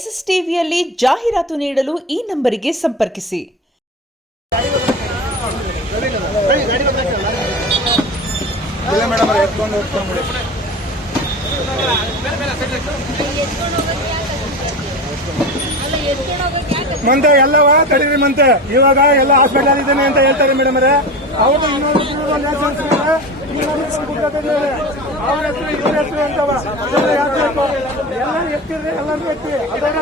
SSTVಯಲ್ಲಿ ಜಾಹೀರಾತು ನೀಡಲು ಈ ನಂಬರಿಗೆ ಸಂಪರ್ಕಿಸಿ. ಮಂತೆ ಎಲ್ಲವ ತಡೀರಿ ಮಂತೆ ಇವಾಗ ಎಲ್ಲ ಹಾಸ್ಪಿಟಲ್ ಇದ್ದೇನೆ ಅಂತ ಹೇಳ್ತಾರೆ ಮೇಡಮ್ ಅವರೇ. ಅವರು ಇನ್ನೊಂದು ಅವ್ರ ಹೆಸರು ಇವ್ರ ಹೆಸರು ಅಂತವ ಎಲ್ಲ ಎತ್ತಿದ್ರೆ ಎಲ್ಲರೂ ಎತ್ತಿ ಅದನ್ನ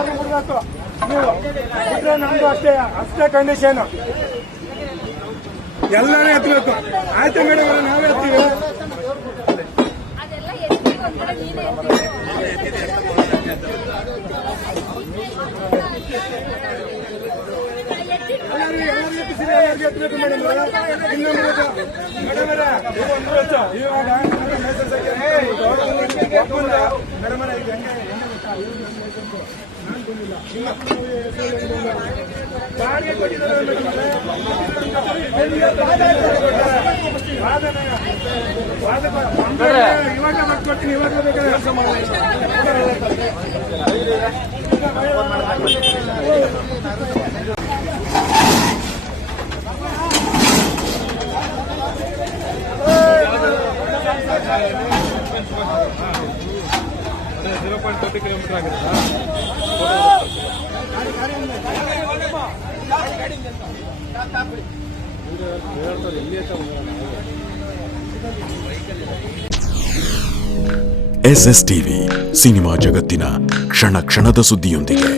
ಎಲ್ಲರೂ ಬಿಡ್ಬೇಕು. ನೀವು ಬಿಟ್ರೆ ನಮ್ದು ಅಷ್ಟೇ ಕಂಡೀಷನ್. ಎಲ್ಲರೂ ಎತ್ತಬೇಕು. ಆಯ್ತು ಮೇಡಮ್ ಅವರೇ, ನಾವೇ ಎತ್ತೀವಿ. ಎತ್ತಬೇಕು ಮೇಡಮ್ ಅವರೇ. ಇನ್ನೊಂದು ಮೇಡಮ್ ಅವರೇ, ಒಂದು ವರ್ಷ ಇವಾಗ ಮೇಡಮ್ ಅವರೇ ಈಗ ನಾನು ಬಂದಿಲ್ಲ. ಬಾಡಿಗೆ ಕೊಟ್ಟಿದ್ದಾರೆ ಮೇಡಮ್ ಅವರೇ. ಇವಾಗ ಮಾಡ್ಕೊಡ್ತೀನಿ, ಇವಾಗ ಬೇಕಾದ್ರೆ SSTV ಸಿನಿಮಾ ಜಗತ್ತಿನ ಕ್ಷಣ ಕ್ಷಣದ ಸುದ್ದಿಯೊಂದಿಗೆ.